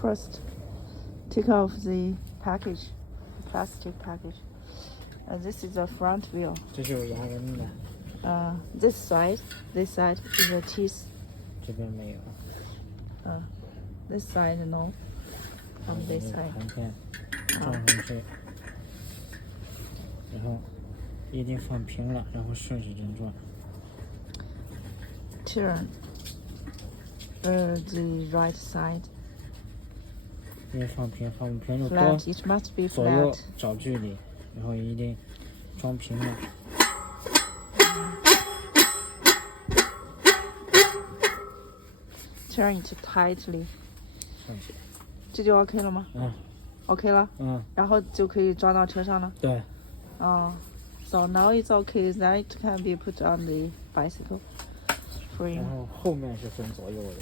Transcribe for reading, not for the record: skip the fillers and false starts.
First, take off the package, the plastic package. This is the front wheel. 这是有牙人的， This side is a teeth. 这边没有。 This side no. 然后 On 这 this 个 side. 盘片装上去，然后一定放平了，然后顺时针转。 Turn. The right side. 因为放平放不平就多， Flat. It must be 左右 flat. 找距离，然后一定装平了。 Turn it tightly. 上去。这就 OK 了吗？ OK 了。 然后就可以装到车上了。 对。 So now it's okay. Then it can be put on the bicycle frame. 然后后面是分左右的。